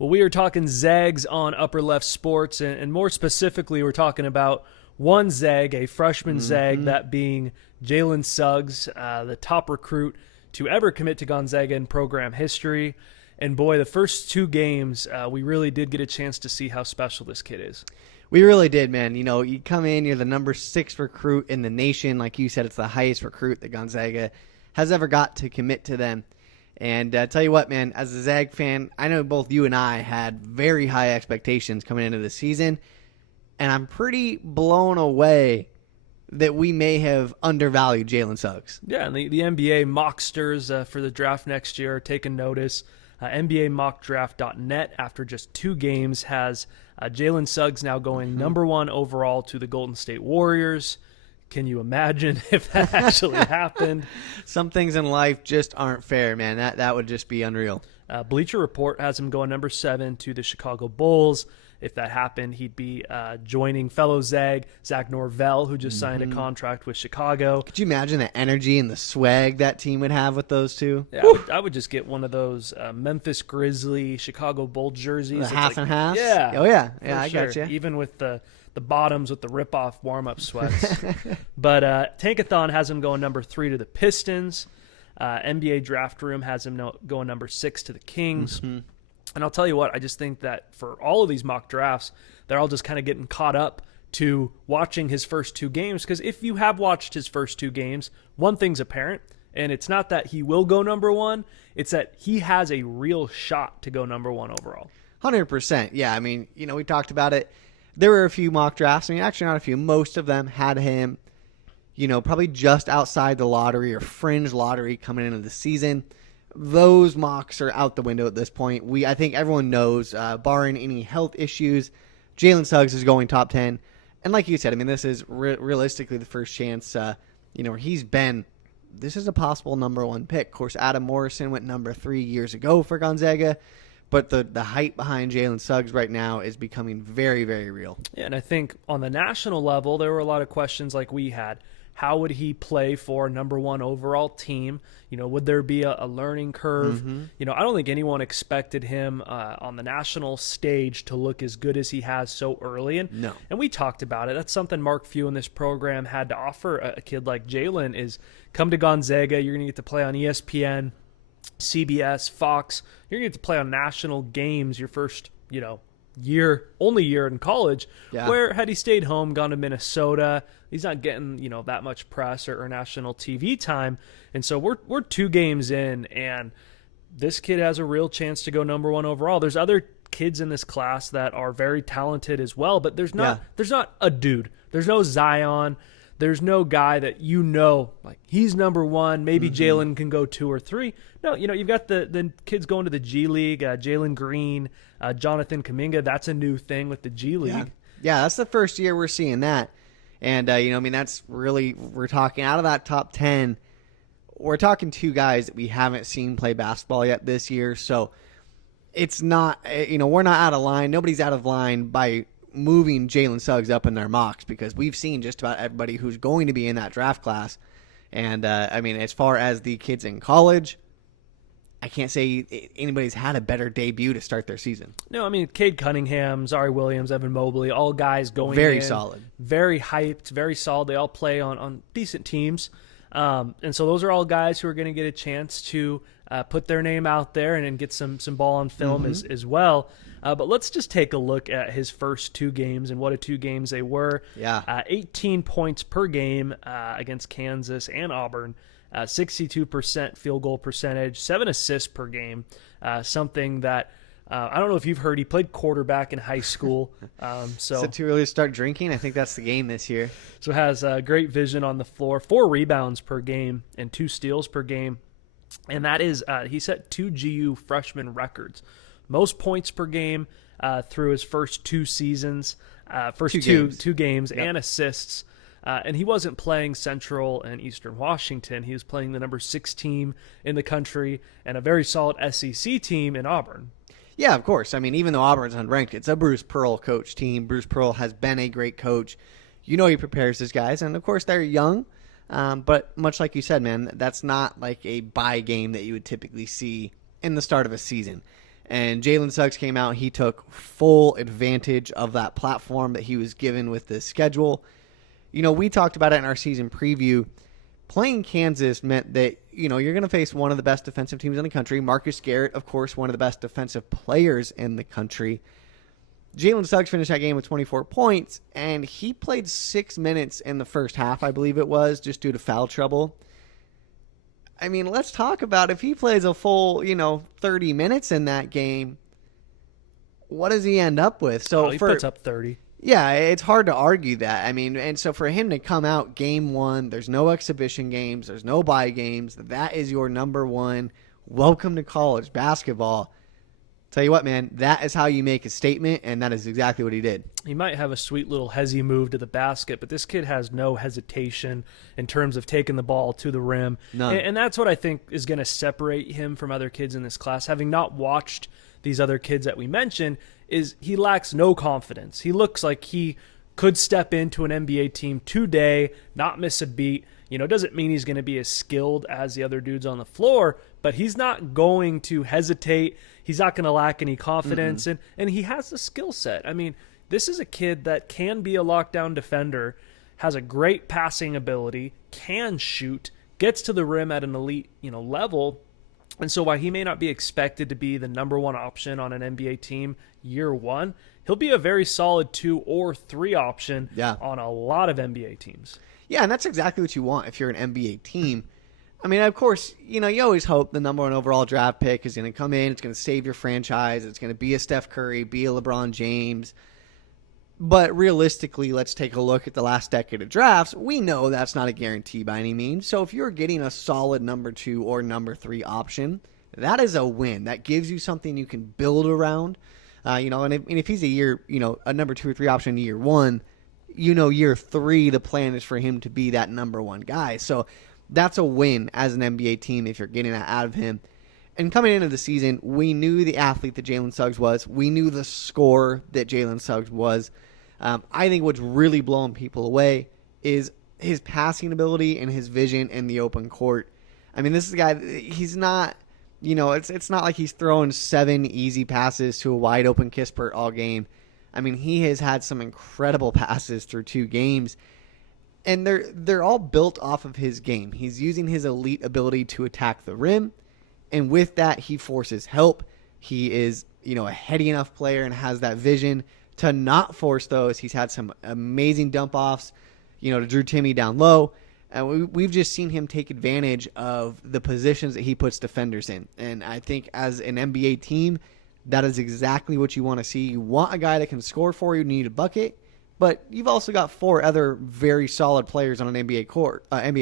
Well, we are talking Zags on Upper Left Sports, and more specifically, we're talking about one Zag, a freshman Zag, that being Jalen Suggs, the top recruit to ever commit to Gonzaga in program history. And boy, the first two games, we really did get a chance to see how special this kid is. We really did, man. You know, you come in, you're the number 6 recruit in the nation. Like you said, it's the highest recruit that Gonzaga has ever got to commit to them. And tell you what, man, as a Zag fan, I know both you and I had very high expectations coming into the season. And I'm pretty blown away that we may have undervalued Jalen Suggs. Yeah, and the NBA mocksters for the draft next year are taking notice. NBAmockdraft.net, after just 2 games, has Jalen Suggs now going number 1 overall to the Golden State Warriors. Can you imagine if that actually happened? Some things in life just aren't fair, man. That would just be unreal. Bleacher Report has him going number 7 to the Chicago Bulls. If that happened, he'd be joining fellow Zach Norvell, who just signed a contract with Chicago. Could you imagine the energy and the swag that team would have with those two? Yeah, I would just get one of those Memphis Grizzly, Chicago Bull jerseys. The half and half? Yeah. Oh, yeah. Yeah, I sure. got you. Even with the bottoms with the rip-off warm-up sweats. But Tankathon has him going number 3 to the Pistons. NBA Draft Room has him going number 6 to the Kings. And I'll tell you what, I just think that for all of these mock drafts, they're all just kind of getting caught up to watching his first 2 games. Because if you have watched his first 2 games, one thing's apparent, and it's not that he will go number 1, it's that he has a real shot to go number 1 overall. 100%. Yeah, I mean, you know, we talked about it. There were a few mock drafts. I mean, actually not a few. Most of them had him, you know, probably just outside the lottery or fringe lottery coming into the season. Those mocks are out the window at this point. I think everyone knows, barring any health issues, Jalen Suggs is going top 10. And like you said, I mean, this is realistically the first chance, you know, where this is a possible number 1 pick. Of course, Adam Morrison went number 3 years ago for Gonzaga. But the hype behind Jalen Suggs right now is becoming very, very real. Yeah, and I think on the national level, there were a lot of questions like we had. How would he play for a number 1 overall team? You know, would there be a learning curve? You know, I don't think anyone expected him on the national stage to look as good as he has so early. And we talked about it. That's something Mark Few in this program had to offer a kid like Jalen is come to Gonzaga. You're going to get to play on ESPN, CBS, Fox. You're going to get to play on national games your first, you know, only year in college. Yeah. Where had he stayed home, gone to Minnesota, he's not getting, you know, that much press or national TV time. And so we're 2 games in, and this kid has a real chance to go number 1 overall. There's other kids in this class that are very talented as well, but there's not a dude. There's no Zion. There's no guy that you know, like, he's number 1. Maybe Jalen can go 2 or 3. No, you know, you've got the kids going to the G League, Jalen Green, Jonathan Kuminga. That's a new thing with the G League. Yeah, that's the first year we're seeing that. And, you know, I mean, that's really, we're talking out of that top 10, we're talking 2 guys that we haven't seen play basketball yet this year. So it's not, you know, we're not out of line. Nobody's out of line by moving Jalen Suggs up in their mocks because we've seen just about everybody who's going to be in that draft class. And, I mean, as far as the kids in college, I can't say anybody's had a better debut to start their season. No, I mean, Cade Cunningham, Zari Williams, Evan Mobley, all guys going very solid. Very hyped, very solid. They all play on decent teams. And so those are all guys who are going to get a chance to put their name out there and get some ball on film as well. But let's just take a look at his first 2 games and what 2 games they were. Yeah. 18 points per game against Kansas and Auburn. 62% field goal percentage, 7 assists per game, something that I don't know if you've heard. He played quarterback in high school. Is it too early to start drinking? I think that's the game this year. So has great vision on the floor, 4 rebounds per game and 2 steals per game. And that is, he set 2 GU freshman records. Most points per game through his first 2 seasons, two games, and assists. And he wasn't playing Central and Eastern Washington. He was playing the number 6 team in the country and a very solid SEC team in Auburn. Yeah, of course. I mean, even though Auburn's unranked, it's a Bruce Pearl coach team. Bruce Pearl has been a great coach. You know he prepares his guys, and of course they're young. But much like you said, man, that's not like a bye game that you would typically see in the start of a season. And Jalen Suggs came out. He took full advantage of that platform that he was given with this schedule. We talked about it in our season preview. Playing Kansas meant that, you're going to face one of the best defensive teams in the country. Marcus Garrett, of course, one of the best defensive players in the country. Jalen Suggs finished that game with 24 points, and he played 6 minutes in the first half, I believe it was, just due to foul trouble. I mean, let's talk about if he plays a full, 30 minutes in that game, what does he end up with? So he puts up 30. Yeah, it's hard to argue that. I mean, and so for him to come out game one, there's no exhibition games, there's no bye games. That is your number one. Welcome to college basketball. Tell you what, man, that is how you make a statement, and that is exactly what he did. He might have a sweet little hezzy move to the basket, but this kid has no hesitation in terms of taking the ball to the rim. None. And that's what I think is going to separate him from other kids in this class. Having not watched these other kids that we mentioned, is he lacks no confidence. He looks like he could step into an NBA team today, not miss a beat. Doesn't mean he's going to be as skilled as the other dudes on the floor, but he's not going to hesitate. He's not going to lack any confidence, and he has the skill set. I mean, this is a kid that can be a lockdown defender, has a great passing ability, can shoot, gets to the rim at an elite, level. And so while he may not be expected to be the number one option on an NBA team year one, he'll be a very solid 2 or 3 option on a lot of NBA teams. Yeah, and that's exactly what you want if you're an NBA team. I mean, of course, you always hope the number one overall draft pick is going to come in, it's going to save your franchise, it's going to be a Steph Curry, be a LeBron James. But realistically, let's take a look at the last decade of drafts. We know that's not a guarantee by any means. So if you're getting a solid number 2 or number 3 option, that is a win. That gives you something you can build around. And if he's a number 2 or 3 option in year one, year 3, the plan is for him to be that number 1 guy. So that's a win as an NBA team if you're getting that out of him. And coming into the season, we knew the athlete that Jalen Suggs was. We knew the scorer that Jalen Suggs was. I think what's really blowing people away is his passing ability and his vision in the open court. I mean, this is a guy, he's not, it's not like he's throwing 7 easy passes to a wide open Kispert all game. I mean, he has had some incredible passes through 2 games, and they're all built off of his game. He's using his elite ability to attack the rim, and with that, he forces help. He is, a heady enough player and has that vision to not force those. He's had some amazing dump-offs, to Drew Timme down low. And we've just seen him take advantage of the positions that he puts defenders in. And I think as an NBA team, that is exactly what you want to see. You want a guy that can score for you, need a bucket, but you've also got 4 other very solid players on an NBA court, and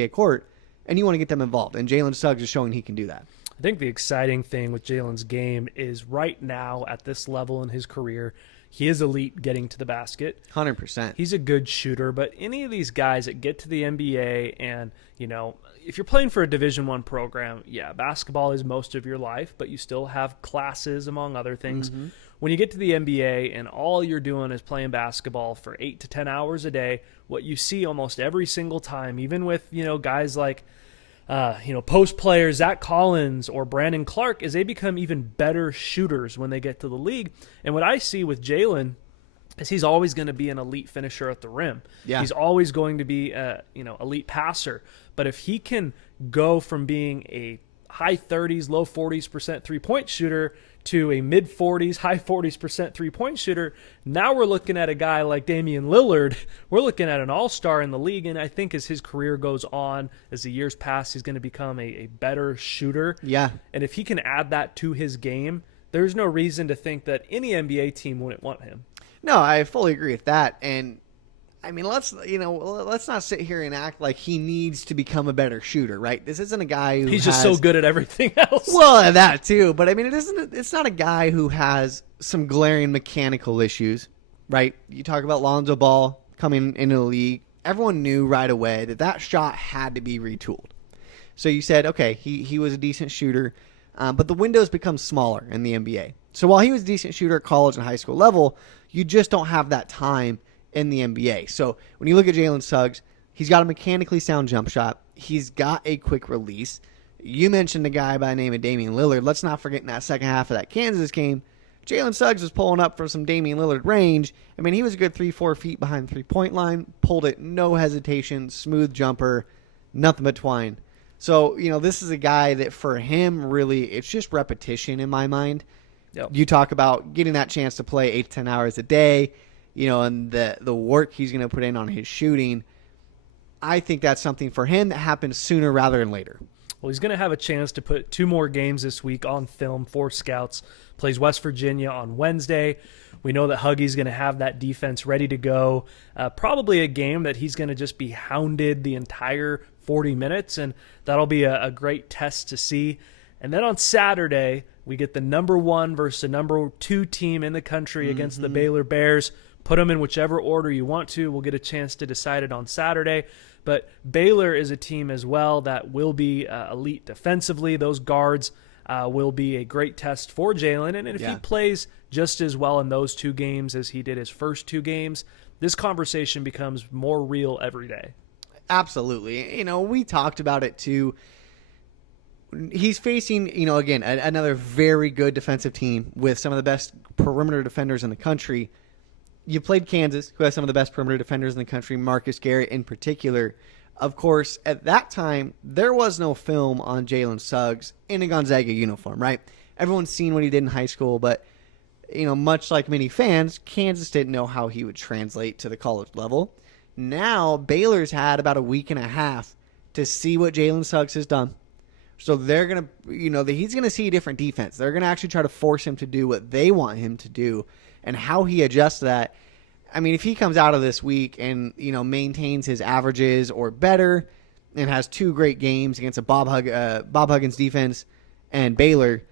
you want to get them involved. And Jalen Suggs is showing he can do that. I think the exciting thing with Jalen's game is right now at this level in his career, he is elite getting to the basket. 100%. He's a good shooter, but any of these guys that get to the NBA and, if you're playing for a Division I program, basketball is most of your life, but you still have classes among other things. Mm-hmm. When you get to the NBA and all you're doing is playing basketball for 8 to 10 hours a day, what you see almost every single time, even with, guys like post players, Zach Collins or Brandon Clark, is they become even better shooters when they get to the league. And what I see with Jalen is he's always going to be an elite finisher at the rim. Yeah. He's always going to be a elite passer. But if he can go from being a high 30s, low 40s% three-point shooter to a mid 40s, high 40s% three-point shooter, now we're looking at a guy like Damian Lillard. We're looking at an all-star in the league, and I think as his career goes on, as the years pass, he's going to become a better shooter. Yeah. And if he can add that to his game, there's no reason to think that any NBA team wouldn't want him. No, I fully agree with that. And I mean, let's not sit here and act like he needs to become a better shooter, right? This isn't a guy who he's just so good at everything else. Well, that too, but I mean, it's not a guy who has some glaring mechanical issues, right? You talk about Lonzo Ball coming into the league. Everyone knew right away that shot had to be retooled. So you said, okay, he was a decent shooter, but the windows become smaller in the NBA. So while he was a decent shooter at college and high school level, you just don't have that time in the NBA. So when you look at Jalen Suggs, he's got a mechanically sound jump shot. He's got a quick release. You mentioned a guy by the name of Damian Lillard. Let's not forget in that second half of that Kansas game, Jalen Suggs was pulling up for some Damian Lillard range. I mean, he was a good 3-4 feet behind the three-point line, pulled it, no hesitation, smooth jumper, nothing but twine. So, this is a guy that for him, really, it's just repetition in my mind. Yep. You talk about getting that chance to play 8 to 10 hours a day, and the work he's going to put in on his shooting. I think that's something for him that happens sooner rather than later. Well, he's going to have a chance to put 2 more games this week on film for scouts. Plays West Virginia on Wednesday. We know that Huggy's going to have that defense ready to go. Probably a game that he's going to just be hounded the entire 40 minutes, and that'll be a great test to see. And then on Saturday, we get the number 1 versus the number 2 team in the country against the Baylor Bears. Put them in whichever order you want to. We'll get a chance to decide it on Saturday. But Baylor is a team as well that will be elite defensively. Those guards will be a great test for Jalen. And if he plays just as well in those 2 games as he did his first 2 games, this conversation becomes more real every day. Absolutely. We talked about it too. He's facing, again, another very good defensive team with some of the best perimeter defenders in the country. You played Kansas, who has some of the best perimeter defenders in the country, Marcus Garrett in particular. Of course, at that time, there was no film on Jalen Suggs in a Gonzaga uniform, right? Everyone's seen what he did in high school, but, much like many fans, Kansas didn't know how he would translate to the college level. Now, Baylor's had about a week and a half to see what Jalen Suggs has done. So they're going to, he's going to see a different defense. They're going to actually try to force him to do what they want him to do. And how he adjusts that, I mean, if he comes out of this week and, maintains his averages or better and has 2 great games against a Bob Huggins defense and Baylor,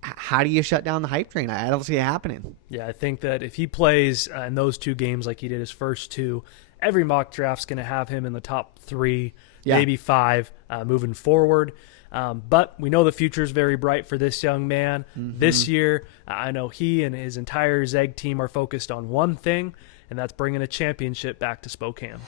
how do you shut down the hype train? I don't see it happening. Yeah, I think that if he plays in those 2 games like he did his first 2, every mock draft's going to have him in the top 3, maybe 5 moving forward. But we know the future is very bright for this young man. This year, I know he and his entire Zeg team are focused on one thing, and that's bringing a championship back to Spokane.